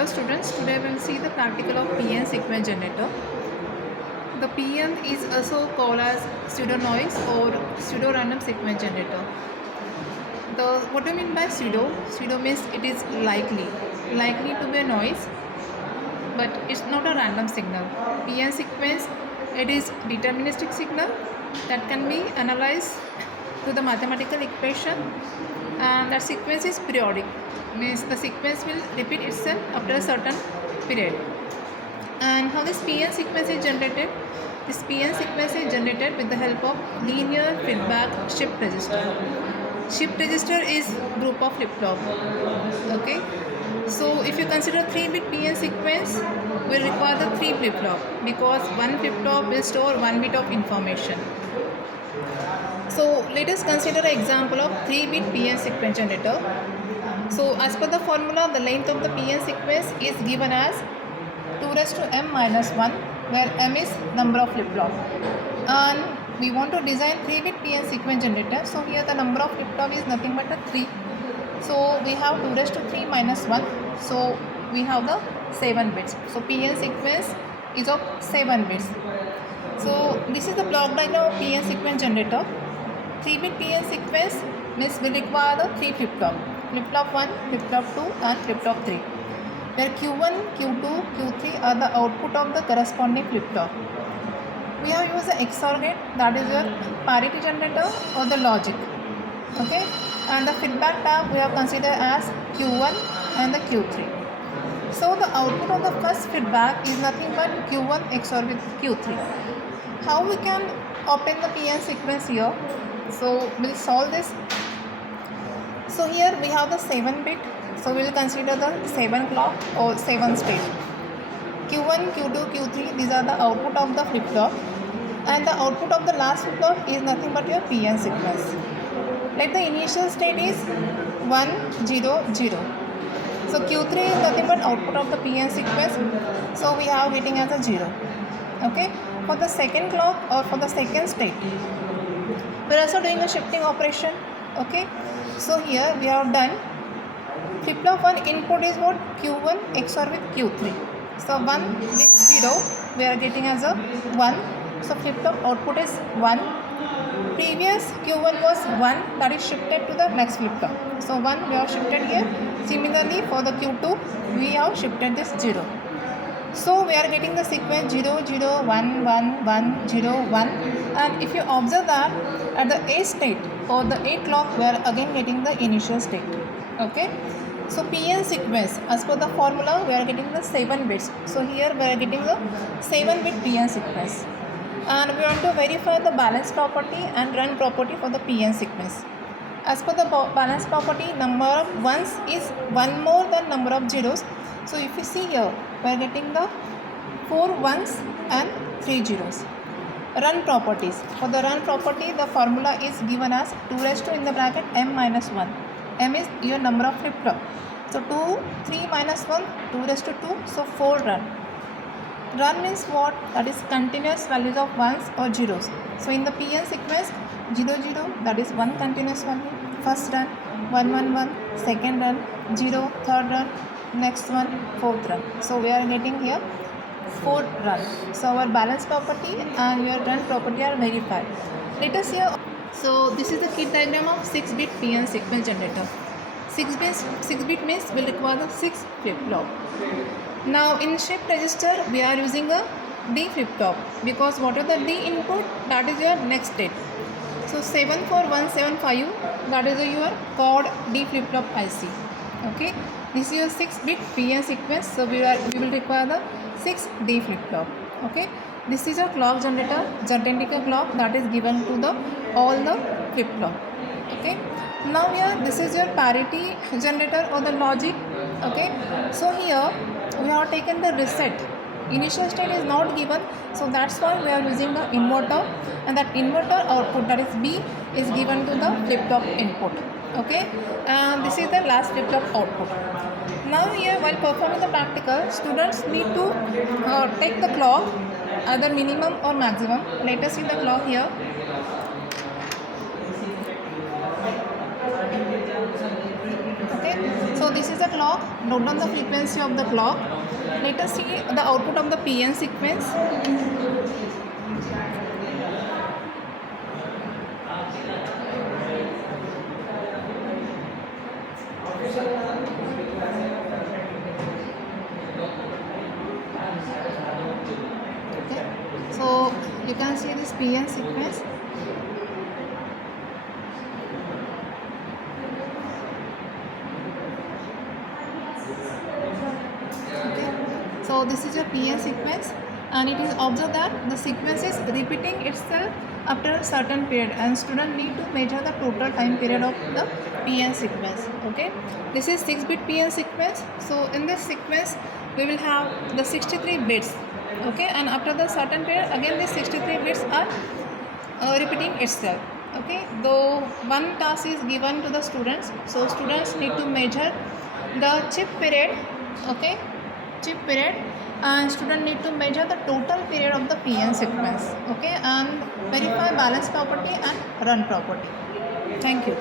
Hello students, today we will see the practical of PN sequence generator. The PN is also called as pseudo noise or pseudo random sequence generator. What do you mean by pseudo? Pseudo means it is likely to be a noise, but it's not a random signal. PN sequence, it is deterministic signal that can be analyzed to the mathematical equation, and that sequence is periodic, means the sequence will repeat itself after a certain period. And how this PN sequence is generated? This PN sequence is generated with the help of linear feedback shift register. Shift register is group of flip-flop. Okay, so if you consider 3-bit PN sequence, will require the 3 flip-flop because one flip-flop will store 1 bit of information. So let us consider an example of 3-bit PN sequence generator. So as per the formula, the length of the PN sequence is given as 2 raised to m minus 1, where m is number of flip-flop. And we want to design 3-bit PN sequence generator. So here the number of flip-flop is nothing but a 3. So we have 2 raised to 3 minus 1. So we have the 7 bits. So PN sequence is of 7 bits. So this is the block diagram of PN sequence generator. 3-bit PN sequence means will require the 3 flip-flop. Flip-flop 1, flip-flop 2 and flip-flop 3. Where Q1, Q2, Q3 are the output of the corresponding flip-flop. We have used the XOR gate, that is your parity generator or the logic. Okay, and the feedback tab we have considered as Q1 and the Q3. So the output of the first feedback is nothing but Q1 XOR with Q3. How we can obtain the PN sequence here? So we'll solve this. So here we have the 7 bit. So we will consider the 7 clock or 7 state. Q1, Q2, Q3, these are the output of the flip-flop, and the output of the last flip-flop is nothing but your PN sequence. Let the initial state is 1, 0, 0. So Q3 is nothing but output of the PN sequence. So we have getting as a 0. Okay. For the second clock or for the second state, we are also doing a shifting operation. Okay. So here we have done flip-flop 1 input is what? Q1 XOR with Q3. So 1 with 0 we are getting as a 1. So flip-flop output is 1. Previous Q1 was 1, that is shifted to the next flip-flop. So 1 we have shifted here. Similarly for the Q2 we have shifted this 0. So we are getting the sequence 0, 0, 1, 1, 1, 0, 1. And if you observe that at the A state or the A clock we are again getting the initial state. Okay. So PN sequence, as per the formula, we are getting the 7 bits. So here we are getting the 7-bit PN sequence. And we want to verify the balance property and run property for the PN sequence. As per the balance property, number of ones is 1 more than number of zeros. So if you see here, we are getting the 4 ones and 3 zeros. Run properties. For the run property, the formula is given as 2 raised to in the bracket m minus 1. M is your number of flip-flop. So 2, 3 minus 1, 2 raised to 2, so 4 run. Run means what? That is continuous values of ones or zeros. So in the PN sequence, 0, 0, that is 1 continuous value. First run, 1, 1, 1, second run, 0, third run, next one, fourth run. So we are getting here 4 run. So our balance property and your run property are verified. Let us here. So this is the kit diagram of 6-bit PN sequence generator. 6-bit means will require the 6 flip-flop. Now in shift register we are using a D flip-flop because what are the D input? That is your next state. So 74175, that is your code D flip-flop IC. Okay. This is your 6-bit PN sequence. So we will require the 6 D flip-flop. Okay. This is a clock generator, generating a clock that is given to the all the flip-flop. Okay. Now here this is your parity generator or the logic. Okay. So here we have taken the reset. Initial state is not given, so that's why we are using the inverter, and that inverter output, that is B, is given to the flip-flop input. Okay. And this is the last flip-flop output. Now here while performing the practical, students need to take the clock either minimum or maximum. Let us see the clock here. Okay, so this is the clock, note down the frequency of the clock. Let us see the output of the PN sequence. Okay, so you can see this PN sequence. Okay, so this is your PN sequence, and it is observed that the sequence is repeating itself after a certain period, and student need to measure the total time period of the PN sequence. Okay, this is 6-bit PN sequence. So in this sequence we will have the 63 bits. Okay, and after the certain period again these 63 bits are repeating itself. Okay, though one task is given to the students, so students need to measure the chip period. Okay, chip period, and student need to measure the total period of the PN sequence. Okay, and verify balance property and run property. Thank you.